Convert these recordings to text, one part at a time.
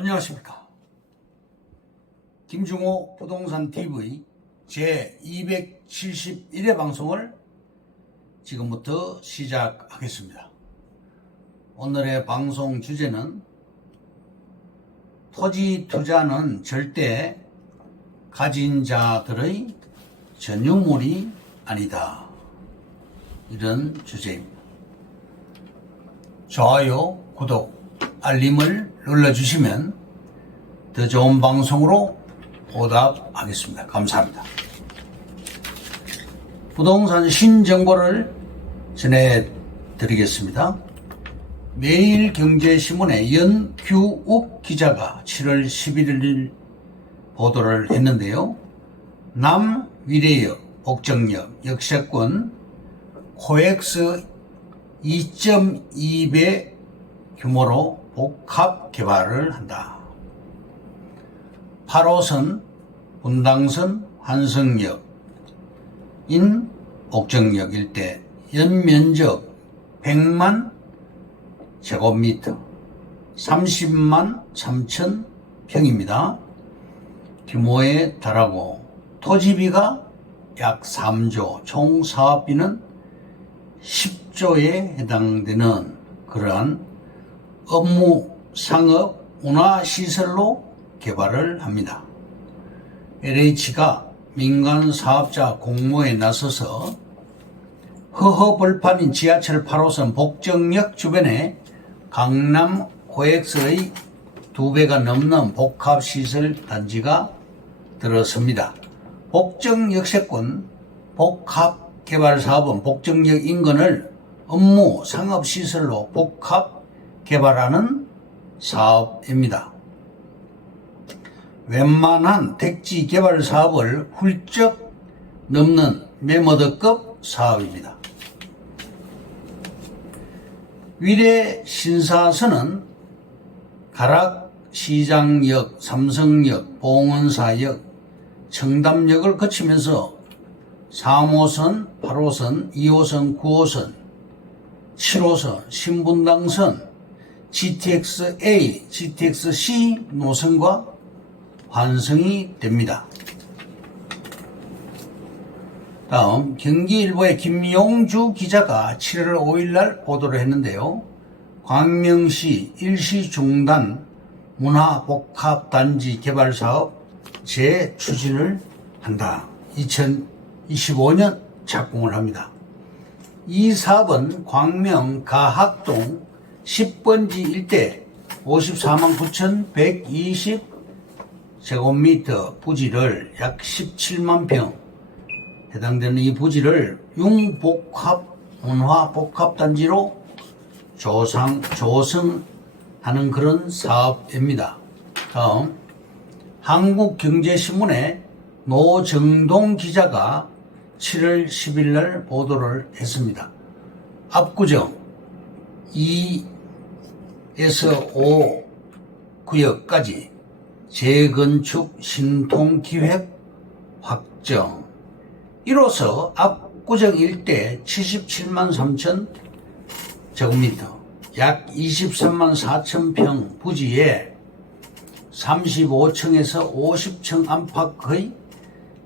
안녕하십니까. 김중호 부동산TV 제271회 방송을 지금부터 시작하겠습니다. 오늘의 방송 주제는 토지 투자는 절대 가진 자들의 전유물이 아니다. 이런 주제입니다. 좋아요, 구독, 알림을 눌러주시면 더 좋은 방송으로 보답하겠습니다. 감사합니다. 부동산 신정보를 전해드리겠습니다. 매일경제신문의 연규욱 기자가 7월 11일 보도를 했는데요. 남위례역, 복정역, 역세권 코엑스 2.2배 규모로 복합 개발을 한다. 8호선, 분당선, 환승역, 복정역 일대 연면적 100만 제곱미터, 30만 3천 평입니다. 규모에 달하고 토지비가 약 3조, 총 사업비는 10조에 해당되는 그러한 업무, 상업, 문화시설로 개발을 합니다. LH가 민간 사업자 공모에 나서서 허허벌판인 지하철 8호선 복정역 주변에 강남 코엑스의 2배가 넘는 복합시설 단지가 들어섭니다. 복정역세권 복합개발사업은 복정역 인근을 업무, 상업시설로 복합 개발하는 사업입니다. 웬만한 택지 개발 사업을 훌쩍 넘는 메모드급 사업입니다. 위례 신사선은 가락시장역, 삼성역, 봉은사역, 청담역을 거치면서 3호선, 8호선, 2호선, 9호선, 7호선, 신분당선, GTX-A, GTX-C 노선과 환승이 됩니다. 다음 경기일보의 김용주 기자가 7월 5일 날 보도를 했는데요. 광명시 일시 중단 문화복합단지 개발사업 재추진을 한다. 2025년 착공을 합니다. 이 사업은 광명 가학동 10번지 일대 54만 9,120 제곱미터 부지를 약 17만 평 해당되는 이 부지를 융복합 문화복합단지로 조성하는 그런 사업입니다. 다음 한국경제신문의 노정동 기자가 7월 10일 날 보도를 했습니다. 압구정 2에서 5 구역까지 재건축 신통기획 확정. 이로써 압구정 일대 77만 3천 제곱미터, 약 23만 4천 평 부지에 35층에서 50층 안팎의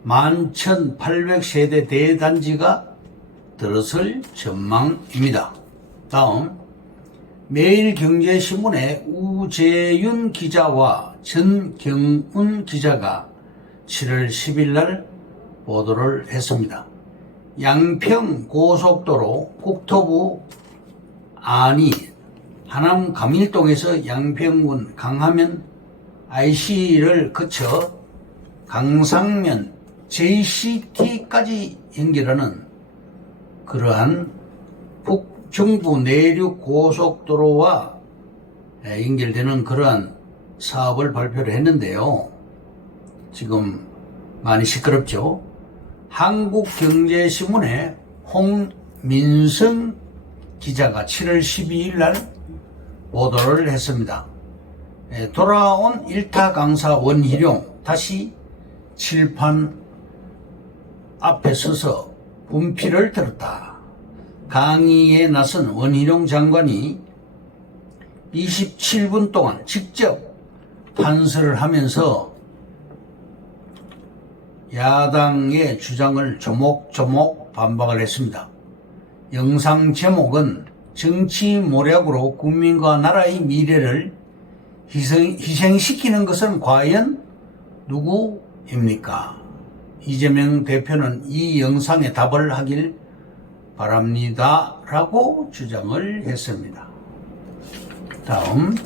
11,800세대 대단지가 들어설 전망입니다. 다음 매일경제신문의 우재윤 기자와 전경운 기자가 7월 10일 날 보도를 했습니다. 양평 고속도로 국토부 안이 하남 감일동에서 양평군 강화면 IC를 거쳐 강상면 JCT까지 연결하는 그러한 북중부 내륙 고속도로와 연결되는 그러한 사업을 발표를 했는데요. 지금 많이 시끄럽죠. 한국경제신문의 홍민성 기자가 7월 12일 날 보도를 했습니다. 돌아온 일타 강사 원희룡 다시 칠판 앞에 서서 분필을 들었다. 강의에 나선 원희룡 장관이 27분 동안 직접 판서를 하면서 야당의 주장을 조목조목 반박을 했습니다. 영상 제목은 정치 모략으로 국민과 나라의 미래를 희생시키는 것은 과연 누구입니까? 이재명 대표는 이 영상에 답을 하길 바랍니다 라고 주장을 했습니다. 다음,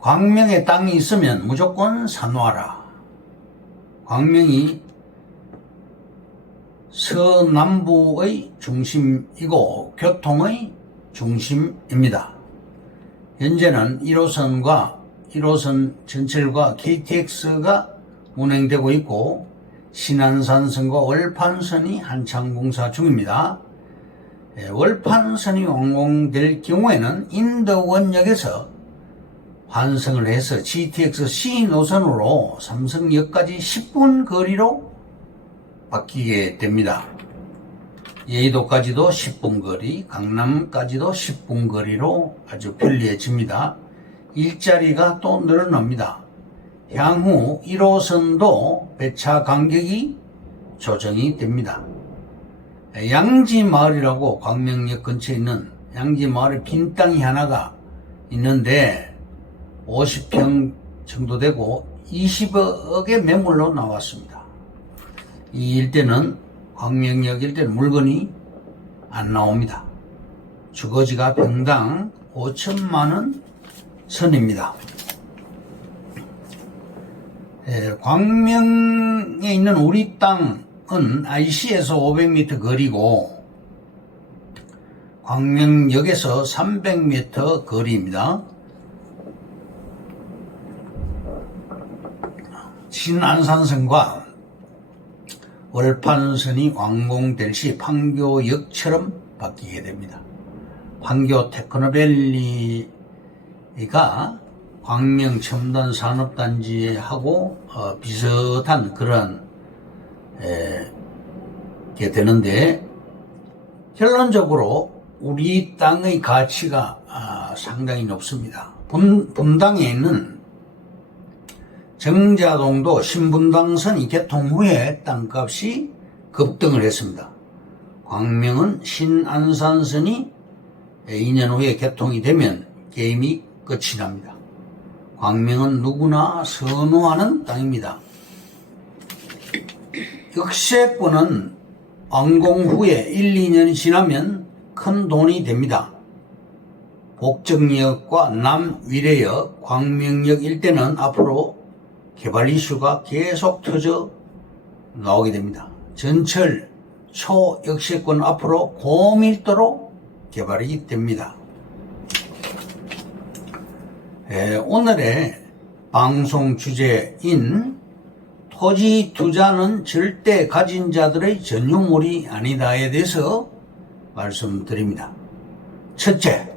광명에 땅이 있으면 무조건 사놓아라. 광명이 서남부의 중심이고 교통의 중심입니다. 현재는 1호선과 1호선 전철과 KTX가 운행되고 있고 신안산선과 월판선이 한창 공사 중입니다. 월판선이 완공될 경우에는 인덕원역에서 환승을 해서 GTX C 노선으로 삼성역까지 10분 거리로 바뀌게 됩니다. 여의도까지도 10분 거리, 강남까지도 10분 거리로 아주 편리해집니다. 일자리가 또 늘어납니다. 향후 1호선도 배차 간격이 조정이 됩니다. 양지마을이라고 광명역 근처에 있는 양지마을에 빈 땅이 하나가 있는데 50평 정도 되고 20억의 매물로 나왔습니다. 이 일대는 광명역 일대는 물건이 안 나옵니다. 주거지가 평당 5천만원 선입니다. 광명에 있는 우리 땅은 IC에서 500m 거리고 광명역에서 300m 거리입니다. 신안산선과 월판선이 완공될 시 판교역처럼 바뀌게 됩니다. 판교 테크노밸리가 광명 첨단 산업단지하고 비슷한 그런 게 되는데 결론적으로 우리 땅의 가치가 상당히 높습니다. 분당에 있는 정자동도 신분당선이 개통 후에 땅값이 급등을 했습니다. 광명은 신안산선이 2년 후에 개통이 되면 게임이 끝이 납니다. 광명은 누구나 선호하는 땅입니다. 역세권은 완공 후에 1, 2년이 지나면 큰 돈이 됩니다. 복정역과 남위례역, 광명역 일대는 앞으로 개발 이슈가 계속 터져 나오게 됩니다. 전철 초역세권 앞으로 고밀도로 개발이 됩니다. 오늘의 방송 주제인 토지 투자는 절대 가진 자들의 전유물이 아니다에 대해서 말씀드립니다. 첫째,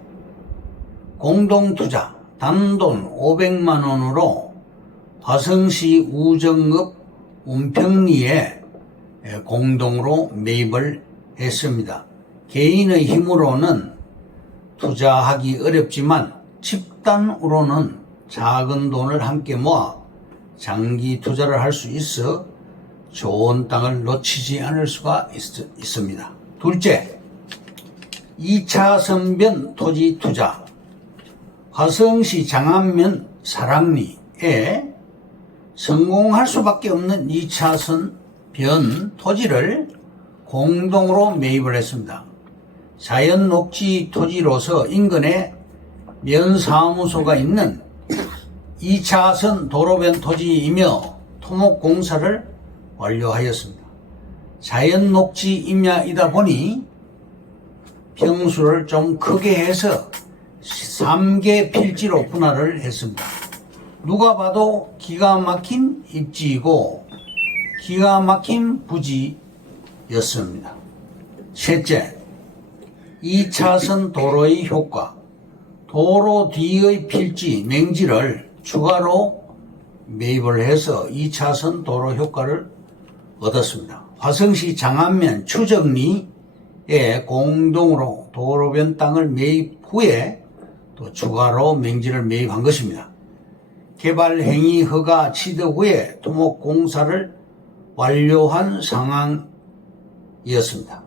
공동투자 단돈 500만 원으로 화성시 우정읍 운평리에 공동으로 매입을 했습니다. 개인의 힘으로는 투자하기 어렵지만 집단으로는 작은 돈을 함께 모아 장기 투자를 할 수 있어 좋은 땅을 놓치지 않을 수가 있습니다. 둘째, 2차 선변 토지 투자. 화성시 장안면 사랑리에 성공할 수밖에 없는 2차선 변 토지를 공동으로 매입을 했습니다. 자연녹지 토지로서 인근에 면사무소가 있는 2차선 도로변 토지이며 토목공사를 완료하였습니다. 자연녹지 임야이다 보니 평수를 좀 크게 해서 3개 필지로 분할을 했습니다. 누가 봐도 기가 막힌 입지이고 기가 막힌 부지였습니다. 셋째, 2차선 도로의 효과. 도로 뒤의 필지, 맹지를 추가로 매입을 해서 2차선 도로 효과를 얻었습니다. 화성시 장안면 추정리에 공동으로 도로변 땅을 매입 후에 또 추가로 맹지를 매입한 것입니다. 개발 행위 허가 취득 후에 토목공사를 완료한 상황이었습니다.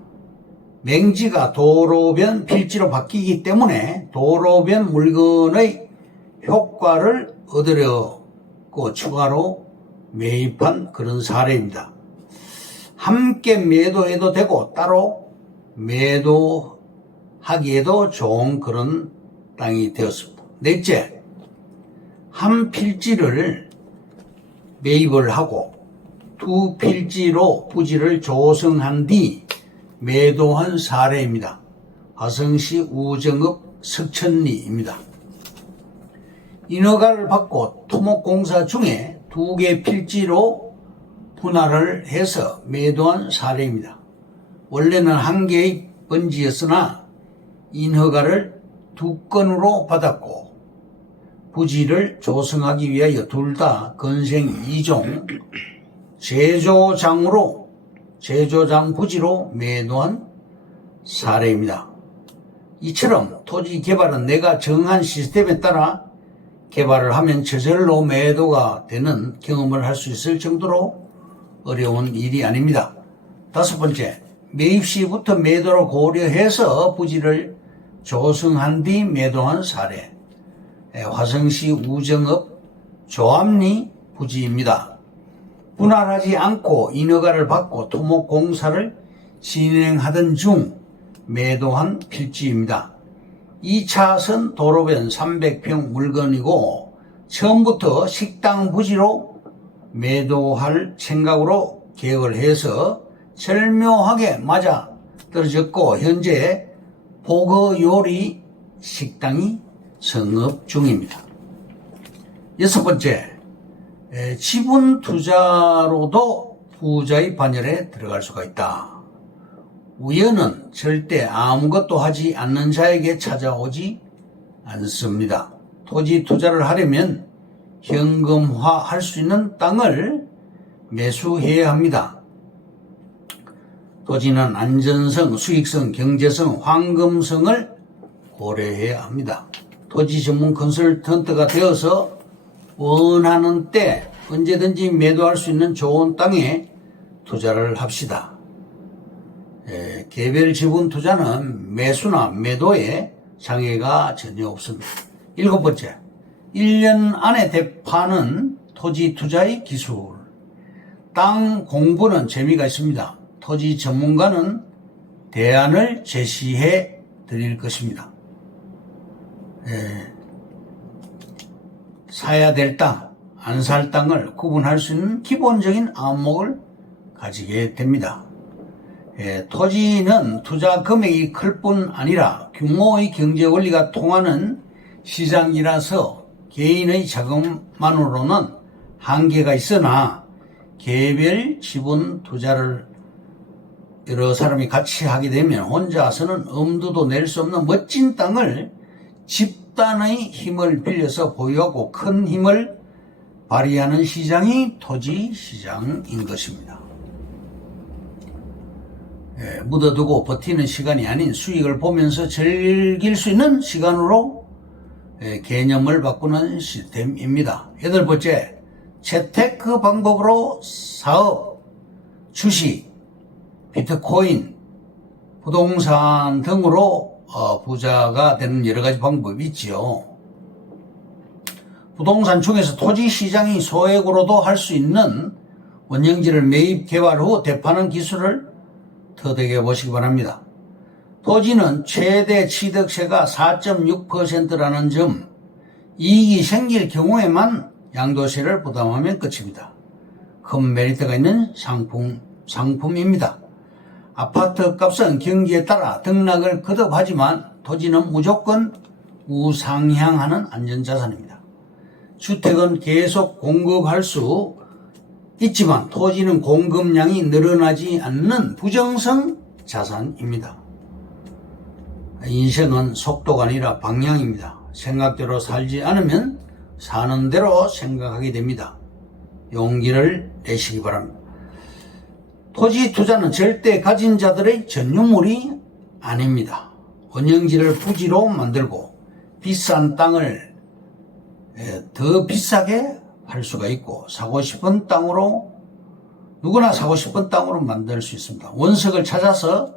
맹지가 도로변 필지로 바뀌기 때문에 도로변 물건의 효과를 얻으려고 추가로 매입한 그런 사례입니다. 함께 매도해도 되고 따로 매도하기에도 좋은 그런 땅이 되었습니다. 넷째, 한 필지를 매입을 하고 두 필지로 부지를 조성한 뒤 매도한 사례입니다. 화성시 우정읍 석천리입니다. 인허가를 받고 토목공사 중에 2개 필지로 분할을 해서 매도한 사례입니다. 원래는 1개의 번지였으나 인허가를 2건으로 받았고 부지를 조성하기 위하여 둘 다 건생 2종 제조장 부지로 매도한 사례입니다. 이처럼 토지 개발은 내가 정한 시스템에 따라 개발을 하면 저절로 매도가 되는 경험을 할 수 있을 정도로 어려운 일이 아닙니다. 5번째, 매입 시부터 매도를 고려해서 부지를 조성한 뒤 매도한 사례. 화성시 우정읍 조암리 부지입니다. 분할하지 않고 인허가를 받고 토목공사를 진행하던 중 매도한 필지입니다. 2차선 도로변 300평 물건이고 처음부터 식당 부지로 매도할 생각으로 계획을 해서 절묘하게 맞아 떨어졌고 현재 보거요리 식당이 성업 중입니다. 6번째, 지분 투자로도 부자의 반열에 들어갈 수가 있다. 우연은 절대 아무것도 하지 않는 자에게 찾아오지 않습니다. 토지 투자를 하려면 현금화할 수 있는 땅을 매수해야 합니다. 토지는 안전성, 수익성, 경제성, 황금성을 고려해야 합니다. 토지 전문 컨설턴트가 되어서 원하는 때 언제든지 매도할 수 있는 좋은 땅에 투자를 합시다. 개별 지분 투자는 매수나 매도에 장애가 전혀 없습니다. 7번째, 1년 안에 되파는 토지 투자의 기술. 땅 공부는 재미가 있습니다. 토지 전문가는 대안을 제시해 드릴 것입니다. 사야 될 땅, 안 살 땅을 구분할 수 있는 기본적인 안목을 가지게 됩니다. 토지는 투자 금액이 클 뿐 아니라 규모의 경제 원리가 통하는 시장이라서 개인의 자금만으로는 한계가 있으나 개별 지분 투자를 여러 사람이 같이 하게 되면 혼자서는 엄두도 낼 수 없는 멋진 땅을 집단의 힘을 빌려서 보유하고 큰 힘을 발휘하는 시장이 토지 시장인 것입니다. 묻어두고 버티는 시간이 아닌 수익을 보면서 즐길 수 있는 시간으로 개념을 바꾸는 시스템입니다. 8번째, 재테크 방법으로 사업, 주식, 비트코인, 부동산 등으로 부자가 되는 여러 가지 방법이 있지요. 부동산 중에서 토지 시장이 소액으로도 할 수 있는 원형지를 매입 개발 후 되파는 기술을 터득해 보시기 바랍니다. 토지는 최대 취득세가 4.6%라는 점, 이익이 생길 경우에만 양도세를 부담하면 끝입니다. 큰 메리트가 있는 상품입니다. 아파트 값은 경기에 따라 등락을 거듭하지만 토지는 무조건 우상향하는 안전자산입니다. 주택은 계속 공급할 수 있지만 토지는 공급량이 늘어나지 않는 부정성 자산입니다. 인생은 속도가 아니라 방향입니다. 생각대로 살지 않으면 사는 대로 생각하게 됩니다. 용기를 내시기 바랍니다. 토지 투자는 절대 가진 자들의 전유물이 아닙니다. 원형지를 부지로 만들고 비싼 땅을 더 비싸게 팔 수가 있고 누구나 사고 싶은 땅으로 만들 수 있습니다. 원석을 찾아서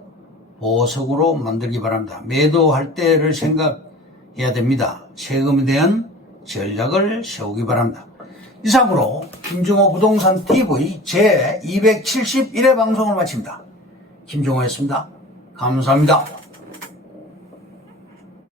보석으로 만들기 바랍니다. 매도할 때를 생각해야 됩니다. 세금에 대한 전략을 세우기 바랍니다. 이상으로 김종호 부동산 TV 제 271회 방송을 마칩니다. 김종호였습니다. 감사합니다.